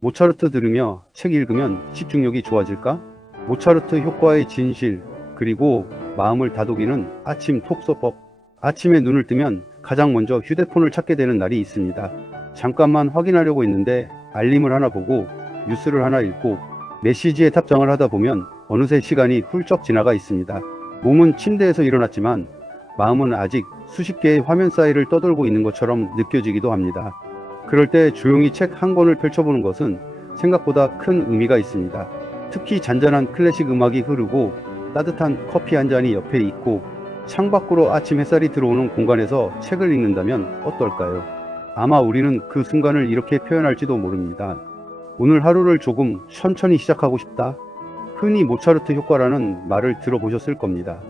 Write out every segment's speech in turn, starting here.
모차르트 들으며 책 읽으면 집중력이 좋아질까? 모차르트 효과의 진실, 그리고 마음을 다독이는 아침 톡소법. 아침에 눈을 뜨면 가장 먼저 휴대폰을 찾게 되는 날이 있습니다. 잠깐만 확인하려고 했는데 알림을 하나 보고 뉴스를 하나 읽고 메시지에 답장을 하다 보면 어느새 시간이 훌쩍 지나가 있습니다. 몸은 침대에서 일어났지만 마음은 아직 수십 개의 화면 사이를 떠돌고 있는 것처럼 느껴지기도 합니다. 그럴 때 조용히 책 한 권을 펼쳐보는 것은 생각보다 큰 의미가 있습니다. 특히 잔잔한 클래식 음악이 흐르고 따뜻한 커피 한 잔이 옆에 있고 창밖으로 아침 햇살이 들어오는 공간에서 책을 읽는다면 어떨까요? 아마 우리는 그 순간을 이렇게 표현할지도 모릅니다. 오늘 하루를 조금 천천히 시작하고 싶다. 흔히 모차르트 효과라는 말을 들어보셨을 겁니다.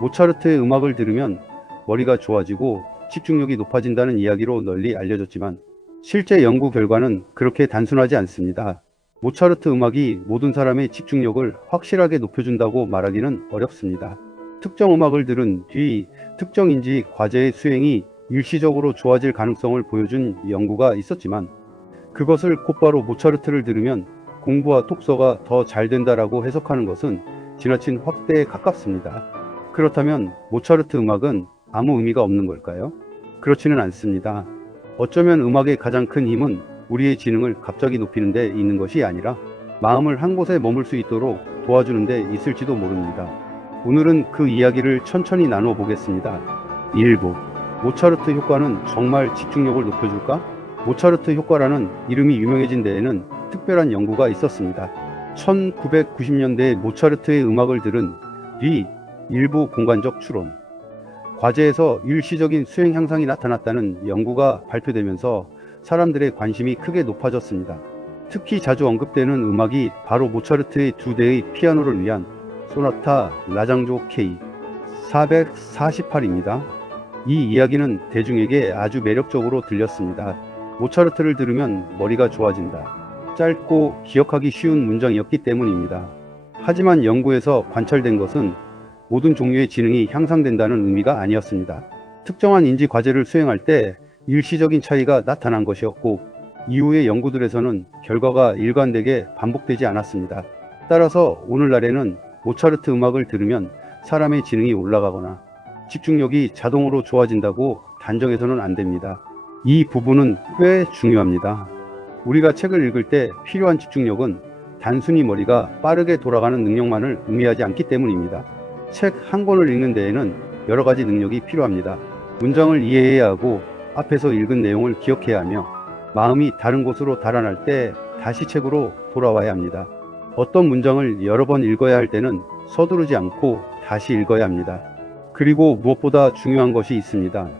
모차르트의 음악을 들으면 머리가 좋아지고 집중력이 높아진다는 이야기로 널리 알려졌지만 실제 연구 결과는 그렇게 단순하지 않습니다. 모차르트 음악이 모든 사람의 집중력을 확실하게 높여준다고 말하기는 어렵습니다. 특정 음악을 들은 뒤 특정 인지 과제의 수행이 일시적으로 좋아질 가능성을 보여준 연구가 있었지만 그것을 곧바로 모차르트를 들으면 공부와 독서가 더 잘 된다라고 해석하는 것은 지나친 확대에 가깝습니다. 그렇다면 모차르트 음악은 아무 의미가 없는 걸까요? 그렇지는 않습니다. 어쩌면 음악의 가장 큰 힘은 우리의 지능을 갑자기 높이는 데 있는 것이 아니라 마음을 한 곳에 머물 수 있도록 도와주는 데 있을지도 모릅니다. 오늘은 그 이야기를 천천히 나누어 보겠습니다. 1부. 모차르트 효과는 정말 집중력을 높여줄까? 모차르트 효과라는 이름이 유명해진 데에는 특별한 연구가 있었습니다. 1990년대에 모차르트의 음악을 들은 뒤 일부 공간적 추론, 과제에서 일시적인 수행 향상이 나타났다는 연구가 발표되면서 사람들의 관심이 크게 높아졌습니다. 특히 자주 언급되는 음악이 바로 모차르트의 두 대의 피아노를 위한 소나타 라장조 K 448입니다. 이 이야기는 대중에게 아주 매력적으로 들렸습니다. 모차르트를 들으면 머리가 좋아진다. 짧고 기억하기 쉬운 문장이었기 때문입니다. 하지만 연구에서 관찰된 것은 모든 종류의 지능이 향상된다는 의미가 아니었습니다. 특정한 인지 과제를 수행할 때 일시적인 차이가 나타난 것이었고 이후의 연구들에서는 결과가 일관되게 반복되지 않았습니다. 따라서 오늘날에는 모차르트 음악을 들으면 사람의 지능이 올라가거나 집중력이 자동으로 좋아진다고 단정해서는 안 됩니다. 이 부분은 꽤 중요합니다. 우리가 책을 읽을 때 필요한 집중력은 단순히 머리가 빠르게 돌아가는 능력만을 의미하지 않기 때문입니다. 책 한 권을 읽는 데에는 여러 가지 능력이 필요합니다. 문장을 이해해야 하고 앞에서 읽은 내용을 기억해야 하며 마음이 다른 곳으로 달아날 때 다시 책으로 돌아와야 합니다. 어떤 문장을 여러 번 읽어야 할 때는 서두르지 않고 다시 읽어야 합니다. 그리고 무엇보다 중요한 것이 있습니다.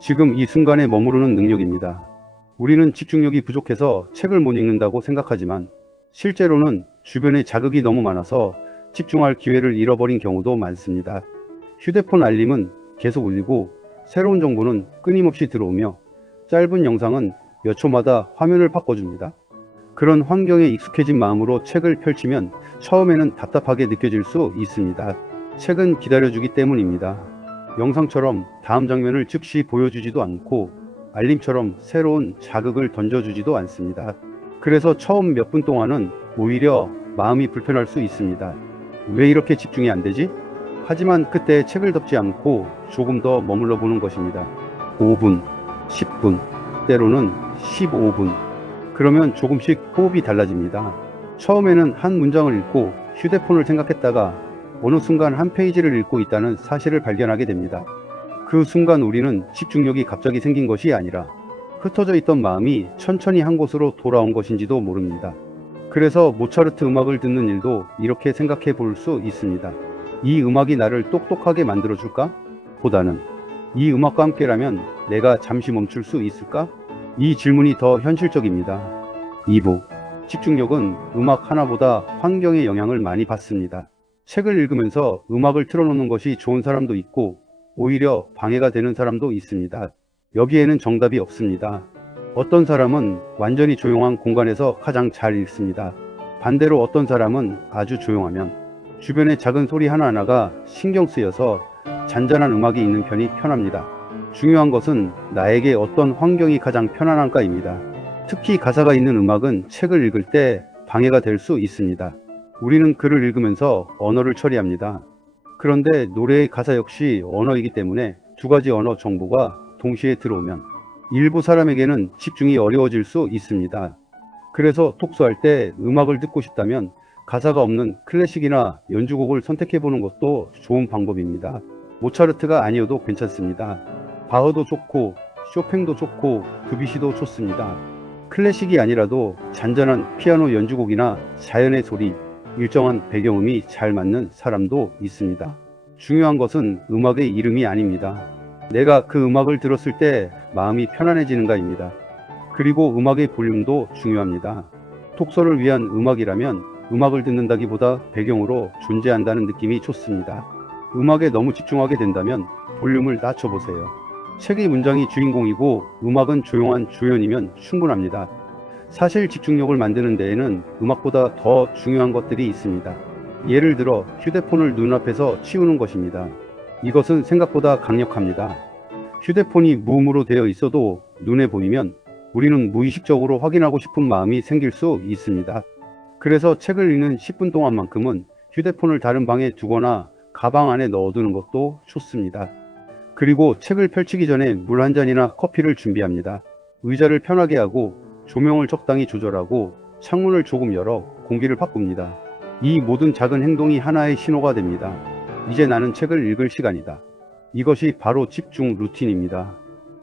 지금 이 순간에 머무르는 능력입니다. 우리는 집중력이 부족해서 책을 못 읽는다고 생각하지만 실제로는 주변에 자극이 너무 많아서 집중할 기회를 잃어버린 경우도 많습니다. 휴대폰 알림은 계속 울리고 새로운 정보는 끊임없이 들어오며 짧은 영상은 몇 초마다 화면을 바꿔줍니다. 그런 환경에 익숙해진 마음으로 책을 펼치면 처음에는 답답하게 느껴질 수 있습니다. 책은 기다려주기 때문입니다. 영상처럼 다음 장면을 즉시 보여주지도 않고 알림처럼 새로운 자극을 던져주지도 않습니다. 그래서 처음 몇 분 동안은 오히려 마음이 불편할 수 있습니다. 왜 이렇게 집중이 안 되지? 하지만 그때 책을 덮지 않고 조금 더 머물러 보는 것입니다. 5분, 10분, 때로는 15분. 그러면 조금씩 호흡이 달라집니다. 처음에는 한 문장을 읽고 휴대폰을 생각했다가 어느 순간 한 페이지를 읽고 있다는 사실을 발견하게 됩니다. 그 순간 우리는 집중력이 갑자기 생긴 것이 아니라 흩어져 있던 마음이 천천히 한 곳으로 돌아온 것인지도 모릅니다. 그래서 모차르트 음악을 듣는 일도 이렇게 생각해 볼 수 있습니다. 이 음악이 나를 똑똑하게 만들어줄까? 보다는 이 음악과 함께라면 내가 잠시 멈출 수 있을까? 이 질문이 더 현실적입니다. 2부. 집중력은 음악 하나보다 환경의 영향을 많이 받습니다. 책을 읽으면서 음악을 틀어놓는 것이 좋은 사람도 있고 오히려 방해가 되는 사람도 있습니다. 여기에는 정답이 없습니다. 어떤 사람은 완전히 조용한 공간에서 가장 잘 읽습니다. 반대로 어떤 사람은 아주 조용하면 주변의 작은 소리 하나하나가 신경 쓰여서 잔잔한 음악이 있는 편이 편합니다. 중요한 것은 나에게 어떤 환경이 가장 편안한가입니다. 특히 가사가 있는 음악은 책을 읽을 때 방해가 될 수 있습니다. 우리는 글을 읽으면서 언어를 처리합니다. 그런데 노래의 가사 역시 언어이기 때문에 두 가지 언어 정보가 동시에 들어오면 일부 사람에게는 집중이 어려워질 수 있습니다. 그래서 독서할 때 음악을 듣고 싶다면 가사가 없는 클래식이나 연주곡을 선택해 보는 것도 좋은 방법입니다. 모차르트가 아니어도 괜찮습니다. 바흐도 좋고 쇼팽도 좋고 드뷔시도 좋습니다. 클래식이 아니라도 잔잔한 피아노 연주곡이나 자연의 소리, 일정한 배경음이 잘 맞는 사람도 있습니다. 중요한 것은 음악의 이름이 아닙니다. 내가 그 음악을 들었을 때 마음이 편안해지는가입니다. 그리고 음악의 볼륨도 중요합니다. 독서를 위한 음악이라면 음악을 듣는다기보다 배경으로 존재한다는 느낌이 좋습니다. 음악에 너무 집중하게 된다면 볼륨을 낮춰보세요. 책의 문장이 주인공이고 음악은 조용한 조연이면 충분합니다. 사실 집중력을 만드는 데에는 음악보다 더 중요한 것들이 있습니다. 예를 들어 휴대폰을 눈앞에서 치우는 것입니다. 이것은 생각보다 강력합니다. 휴대폰이 무음으로 되어 있어도 눈에 보이면 우리는 무의식적으로 확인하고 싶은 마음이 생길 수 있습니다. 그래서 책을 읽는 10분 동안만큼은 휴대폰을 다른 방에 두거나 가방 안에 넣어두는 것도 좋습니다. 그리고 책을 펼치기 전에 물 한 잔이나 커피를 준비합니다. 의자를 편하게 하고 조명을 적당히 조절하고 창문을 조금 열어 공기를 바꿉니다. 이 모든 작은 행동이 하나의 신호가 됩니다. 이제 나는 책을 읽을 시간이다. 이것이 바로 집중 루틴입니다.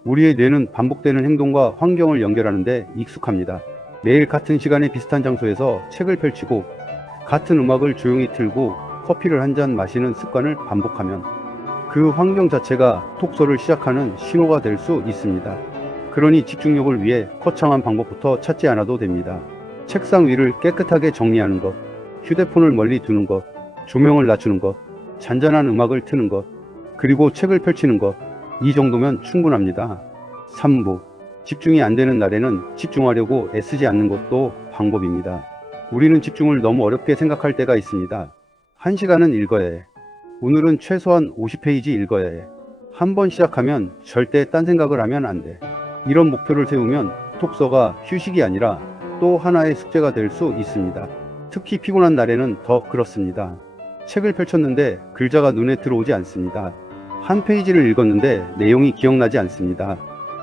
우리의 뇌는 반복되는 행동과 환경을 연결하는데 익숙합니다. 매일 같은 시간에 비슷한 장소에서 책을 펼치고 같은 음악을 조용히 틀고 커피를 한 잔 마시는 습관을 반복하면 그 환경 자체가 독서를 시작하는 신호가 될 수 있습니다. 그러니 집중력을 위해 거창한 방법부터 찾지 않아도 됩니다. 책상 위를 깨끗하게 정리하는 것, 휴대폰을 멀리 두는 것, 조명을 낮추는 것, 잔잔한 음악을 트는 것, 그리고 책을 펼치는 것, 이 정도면 충분합니다. 3부. 집중이 안 되는 날에는 집중하려고 애쓰지 않는 것도 방법입니다. 우리는 집중을 너무 어렵게 생각할 때가 있습니다. 1시간은 읽어야 해. 오늘은 최소한 50페이지 읽어야 해. 한 번 시작하면 절대 딴 생각을 하면 안 돼. 이런 목표를 세우면 독서가 휴식이 아니라 또 하나의 숙제가 될 수 있습니다. 특히 피곤한 날에는 더 그렇습니다. 책을 펼쳤는데 글자가 눈에 들어오지 않습니다. 한 페이지를 읽었는데 내용이 기억나지 않습니다.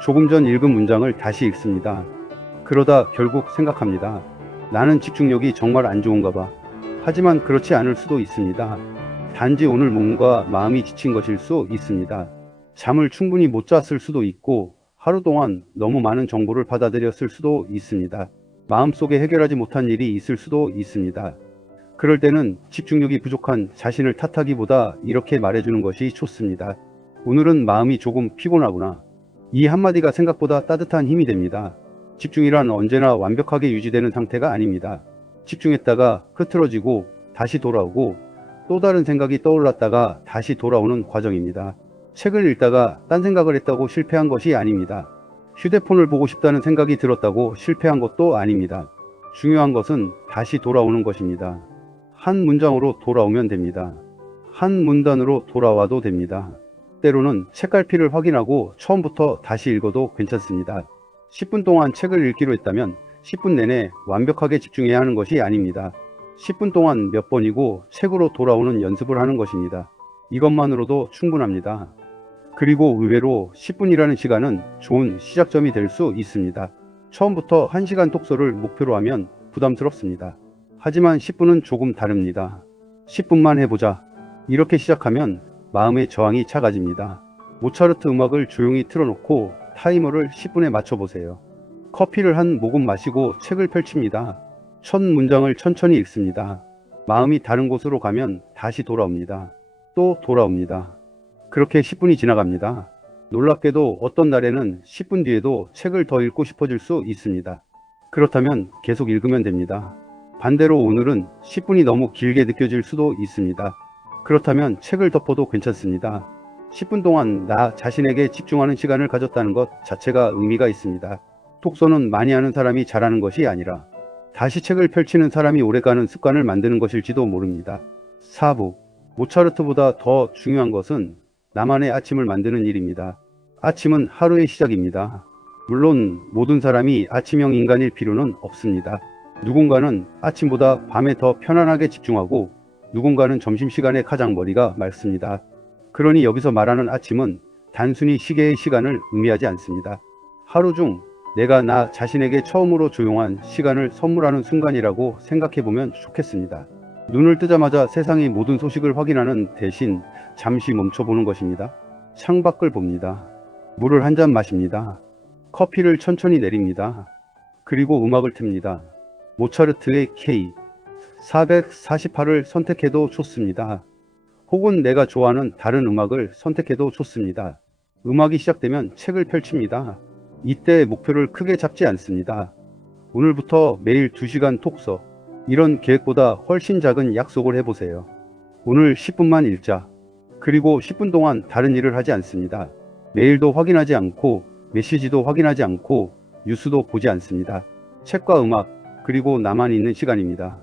조금 전 읽은 문장을 다시 읽습니다. 그러다 결국 생각합니다. 나는 집중력이 정말 안 좋은가 봐. 하지만 그렇지 않을 수도 있습니다. 단지 오늘 몸과 마음이 지친 것일 수 있습니다. 잠을 충분히 못 잤을 수도 있고 하루 동안 너무 많은 정보를 받아들였을 수도 있습니다. 마음속에 해결하지 못한 일이 있을 수도 있습니다. 그럴 때는 집중력이 부족한 자신을 탓하기보다 이렇게 말해주는 것이 좋습니다. 오늘은 마음이 조금 피곤하구나. 이 한마디가 생각보다 따뜻한 힘이 됩니다. 집중이란 언제나 완벽하게 유지되는 상태가 아닙니다. 집중했다가 흐트러지고 다시 돌아오고 또 다른 생각이 떠올랐다가 다시 돌아오는 과정입니다. 책을 읽다가 딴 생각을 했다고 실패한 것이 아닙니다. 휴대폰을 보고 싶다는 생각이 들었다고 실패한 것도 아닙니다. 중요한 것은 다시 돌아오는 것입니다. 한 문장으로 돌아오면 됩니다. 한 문단으로 돌아와도 됩니다. 때로는 책갈피를 확인하고 처음부터 다시 읽어도 괜찮습니다. 10분 동안 책을 읽기로 했다면 10분 내내 완벽하게 집중해야 하는 것이 아닙니다. 10분 동안 몇 번이고 책으로 돌아오는 연습을 하는 것입니다. 이것만으로도 충분합니다. 그리고 의외로 10분이라는 시간은 좋은 시작점이 될 수 있습니다. 처음부터 1시간 독서를 목표로 하면 부담스럽습니다. 하지만 10분은 조금 다릅니다. 10분만 해보자. 이렇게 시작하면 마음의 저항이 작아집니다. 모차르트 음악을 조용히 틀어놓고 타이머를 10분에 맞춰보세요. 커피를 한 모금 마시고 책을 펼칩니다. 첫 문장을 천천히 읽습니다. 마음이 다른 곳으로 가면 다시 돌아옵니다. 또 돌아옵니다. 그렇게 10분이 지나갑니다. 놀랍게도 어떤 날에는 10분 뒤에도 책을 더 읽고 싶어질 수 있습니다. 그렇다면 계속 읽으면 됩니다. 반대로 오늘은 10분이 너무 길게 느껴질 수도 있습니다. 그렇다면 책을 덮어도 괜찮습니다. 10분 동안 나 자신에게 집중하는 시간을 가졌다는 것 자체가 의미가 있습니다. 독서는 많이 하는 사람이 잘하는 것이 아니라 다시 책을 펼치는 사람이 오래가는 습관을 만드는 것일지도 모릅니다. 4부. 모차르트보다 더 중요한 것은 나만의 아침을 만드는 일입니다. 아침은 하루의 시작입니다. 물론 모든 사람이 아침형 인간일 필요는 없습니다. 누군가는 아침보다 밤에 더 편안하게 집중하고 누군가는 점심시간에 가장 머리가 맑습니다. 그러니 여기서 말하는 아침은 단순히 시계의 시간을 의미하지 않습니다. 하루 중 내가 나 자신에게 처음으로 조용한 시간을 선물하는 순간이라고 생각해보면 좋겠습니다. 눈을 뜨자마자 세상의 모든 소식을 확인하는 대신 잠시 멈춰보는 것입니다. 창밖을 봅니다. 물을 한 잔 마십니다. 커피를 천천히 내립니다. 그리고 음악을 틉니다. 모차르트의 K 448을 선택해도 좋습니다. 혹은 내가 좋아하는 다른 음악을 선택해도 좋습니다. 음악이 시작되면 책을 펼칩니다. 이때 목표를 크게 잡지 않습니다. 오늘부터 매일 2시간 톡서, 이런 계획보다 훨씬 작은 약속을 해보세요. 오늘 10분만 읽자. 그리고 10분 동안 다른 일을 하지 않습니다. 메일도 확인하지 않고 메시지도 확인하지 않고 뉴스도 보지 않습니다. 책과 음악, 그리고 나만 있는 시간입니다.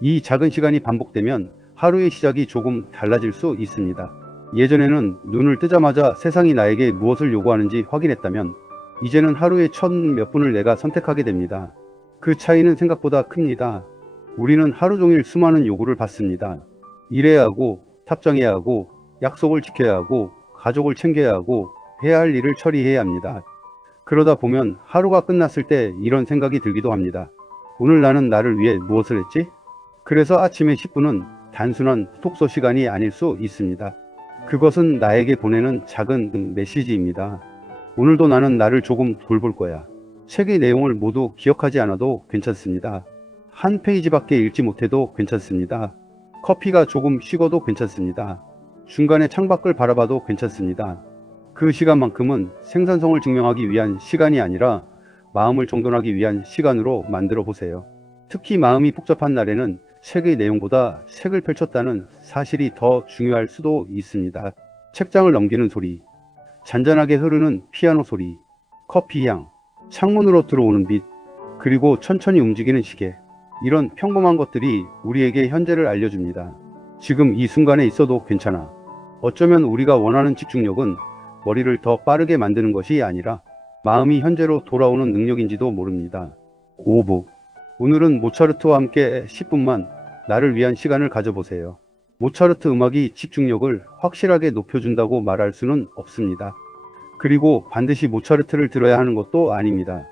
이 작은 시간이 반복되면 하루의 시작이 조금 달라질 수 있습니다. 예전에는 눈을 뜨자마자 세상이 나에게 무엇을 요구하는지 확인했다면 이제는 하루에 첫 몇 분을 내가 선택하게 됩니다. 그 차이는 생각보다 큽니다. 우리는 하루 종일 수많은 요구를 받습니다. 일해야 하고, 답장해야 하고, 약속을 지켜야 하고, 가족을 챙겨야 하고, 해야 할 일을 처리해야 합니다. 그러다 보면 하루가 끝났을 때 이런 생각이 들기도 합니다. 오늘 나는 나를 위해 무엇을 했지? 그래서 아침에 10분은 단순한 톡소 시간이 아닐 수 있습니다. 그것은 나에게 보내는 작은 메시지입니다. 오늘도 나는 나를 조금 돌볼 거야. 책의 내용을 모두 기억하지 않아도 괜찮습니다. 한 페이지밖에 읽지 못해도 괜찮습니다. 커피가 조금 식어도 괜찮습니다. 중간에 창밖을 바라봐도 괜찮습니다. 그 시간만큼은 생산성을 증명하기 위한 시간이 아니라 마음을 정돈하기 위한 시간으로 만들어 보세요. 특히 마음이 복잡한 날에는 책의 내용보다 책을 펼쳤다는 사실이 더 중요할 수도 있습니다. 책장을 넘기는 소리, 잔잔하게 흐르는 피아노 소리, 커피 향, 창문으로 들어오는 빛, 그리고 천천히 움직이는 시계. 이런 평범한 것들이 우리에게 현재를 알려줍니다. 지금 이 순간에 있어도 괜찮아. 어쩌면 우리가 원하는 집중력은 머리를 더 빠르게 만드는 것이 아니라 마음이 현재로 돌아오는 능력인지도 모릅니다. 5부. 오늘은 모차르트와 함께 10분만 나를 위한 시간을 가져보세요. 모차르트 음악이 집중력을 확실하게 높여준다고 말할 수는 없습니다. 그리고 반드시 모차르트를 들어야 하는 것도 아닙니다.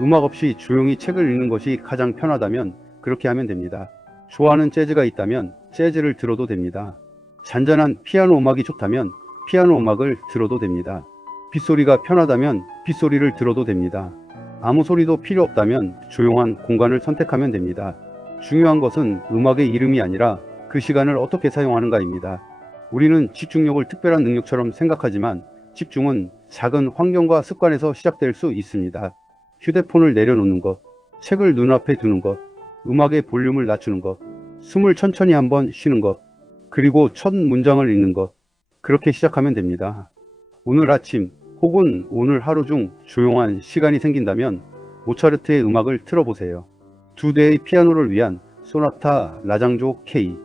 음악 없이 조용히 책을 읽는 것이 가장 편하다면 그렇게 하면 됩니다. 좋아하는 재즈가 있다면 재즈를 들어도 됩니다. 잔잔한 피아노 음악이 좋다면 피아노 음악을 들어도 됩니다. 빗소리가 편하다면 빗소리를 들어도 됩니다. 아무 소리도 필요 없다면 조용한 공간을 선택하면 됩니다. 중요한 것은 음악의 이름이 아니라 그 시간을 어떻게 사용하는가입니다. 우리는 집중력을 특별한 능력처럼 생각하지만 집중은 작은 환경과 습관에서 시작될 수 있습니다. 휴대폰을 내려놓는 것, 책을 눈앞에 두는 것, 음악의 볼륨을 낮추는 것, 숨을 천천히 한번 쉬는 것, 그리고 첫 문장을 읽는 것. 그렇게 시작하면 됩니다. 오늘 아침 혹은 오늘 하루 중 조용한 시간이 생긴다면 모차르트의 음악을 틀어보세요. 2대의 피아노를 위한 소나타 라장조 K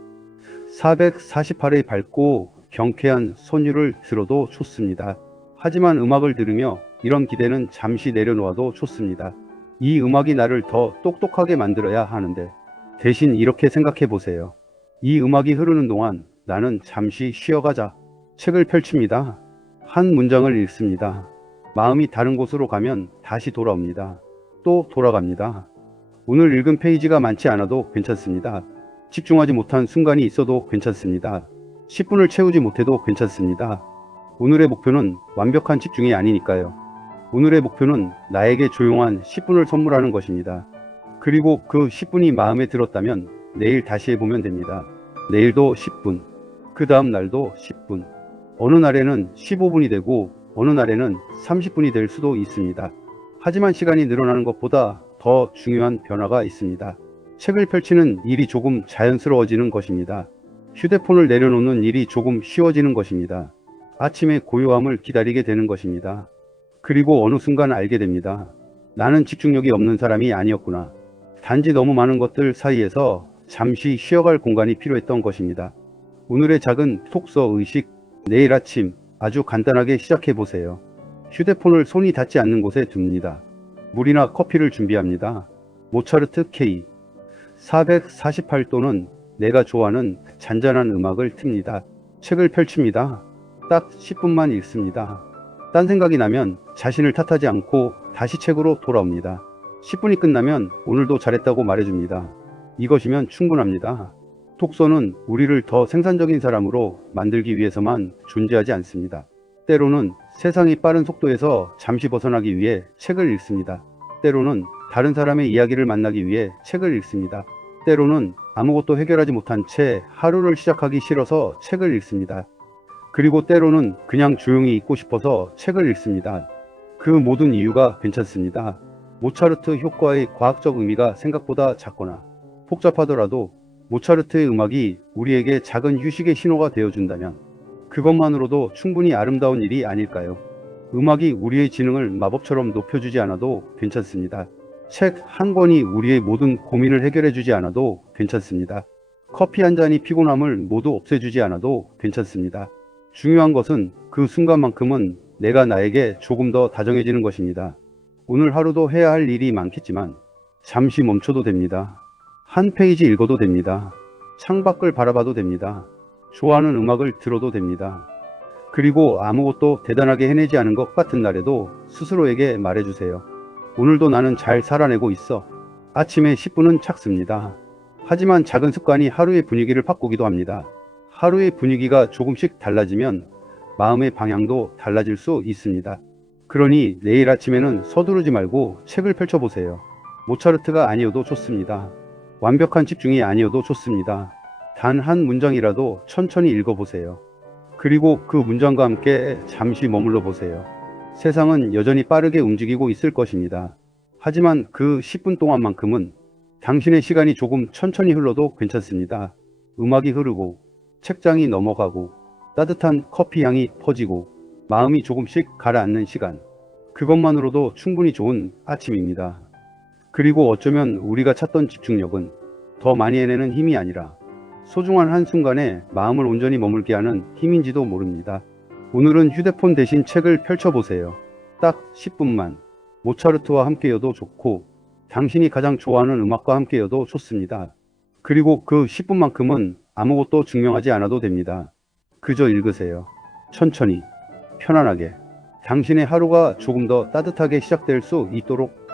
448의 밝고 경쾌한 선율을 들어도 좋습니다. 하지만 음악을 들으며 이런 기대는 잠시 내려놓아도 좋습니다. 이 음악이 나를 더 똑똑하게 만들어야 하는데 대신 이렇게 생각해 보세요. 이 음악이 흐르는 동안 나는 잠시 쉬어가자. 책을 펼칩니다. 한 문장을 읽습니다. 마음이 다른 곳으로 가면 다시 돌아옵니다. 또 돌아갑니다. 오늘 읽은 페이지가 많지 않아도 괜찮습니다. 집중하지 못한 순간이 있어도 괜찮습니다. 10분을 채우지 못해도 괜찮습니다. 오늘의 목표는 완벽한 집중이 아니니까요. 오늘의 목표는 나에게 조용한 10분을 선물하는 것입니다. 그리고 그 10분이 마음에 들었다면 내일 다시 해보면 됩니다. 내일도 10분, 그 다음 날도 10분. 어느 날에는 15분이 되고 어느 날에는 30분이 될 수도 있습니다. 하지만 시간이 늘어나는 것보다 더 중요한 변화가 있습니다. 책을 펼치는 일이 조금 자연스러워지는 것입니다. 휴대폰을 내려놓는 일이 조금 쉬워지는 것입니다. 아침의 고요함을 기다리게 되는 것입니다. 그리고 어느 순간 알게 됩니다. 나는 집중력이 없는 사람이 아니었구나. 단지 너무 많은 것들 사이에서 잠시 쉬어갈 공간이 필요했던 것입니다. 오늘의 작은 톡서 의식, 내일 아침 아주 간단하게 시작해 보세요. 휴대폰을 손이 닿지 않는 곳에 둡니다. 물이나 커피를 준비합니다. 모차르트 K 448도는 내가 좋아하는 잔잔한 음악을 틉니다. 책을 펼칩니다. 딱 10분만 읽습니다. 딴 생각이 나면 자신을 탓하지 않고 다시 책으로 돌아옵니다. 10분이 끝나면 오늘도 잘했다고 말해줍니다. 이것이면 충분합니다. 독서는 우리를 더 생산적인 사람으로 만들기 위해서만 존재하지 않습니다. 때로는 세상이 빠른 속도에서 잠시 벗어나기 위해 책을 읽습니다. 때로는 다른 사람의 이야기를 만나기 위해 책을 읽습니다. 때로는 아무것도 해결하지 못한 채 하루를 시작하기 싫어서 책을 읽습니다. 그리고 때로는 그냥 조용히 있고 싶어서 책을 읽습니다. 그 모든 이유가 괜찮습니다. 모차르트 효과의 과학적 의미가 생각보다 작거나 복잡하더라도 모차르트의 음악이 우리에게 작은 휴식의 신호가 되어준다면 그것만으로도 충분히 아름다운 일이 아닐까요? 음악이 우리의 지능을 마법처럼 높여주지 않아도 괜찮습니다. 책 한 권이 우리의 모든 고민을 해결해주지 않아도 괜찮습니다. 커피 한 잔이 피곤함을 모두 없애주지 않아도 괜찮습니다. 중요한 것은 그 순간만큼은 내가 나에게 조금 더 다정해지는 것입니다. 오늘 하루도 해야 할 일이 많겠지만 잠시 멈춰도 됩니다. 한 페이지 읽어도 됩니다. 창밖을 바라봐도 됩니다. 좋아하는 음악을 들어도 됩니다. 그리고 아무것도 대단하게 해내지 않은 것 같은 날에도 스스로에게 말해주세요. 오늘도 나는 잘 살아내고 있어. 아침에 10분은 착습니다. 하지만 작은 습관이 하루의 분위기를 바꾸기도 합니다. 하루의 분위기가 조금씩 달라지면 마음의 방향도 달라질 수 있습니다. 그러니 내일 아침에는 서두르지 말고 책을 펼쳐보세요. 모차르트가 아니어도 좋습니다. 완벽한 집중이 아니어도 좋습니다. 단 한 문장이라도 천천히 읽어보세요. 그리고 그 문장과 함께 잠시 머물러 보세요. 세상은 여전히 빠르게 움직이고 있을 것입니다. 하지만 그 10분 동안만큼은 당신의 시간이 조금 천천히 흘러도 괜찮습니다. 음악이 흐르고 책장이 넘어가고 따뜻한 커피 향이 퍼지고 마음이 조금씩 가라앉는 시간. 그것만으로도 충분히 좋은 아침입니다. 그리고 어쩌면 우리가 찾던 집중력은 더 많이 해내는 힘이 아니라 소중한 한순간에 마음을 온전히 머물게 하는 힘인지도 모릅니다. 오늘은 휴대폰 대신 책을 펼쳐보세요. 딱 10분만. 모차르트와 함께여도 좋고 당신이 가장 좋아하는 음악과 함께여도 좋습니다. 그리고 그 10분만큼은 아무것도 증명하지 않아도 됩니다. 그저 읽으세요. 천천히, 편안하게. 당신의 하루가 조금 더 따뜻하게 시작될 수 있도록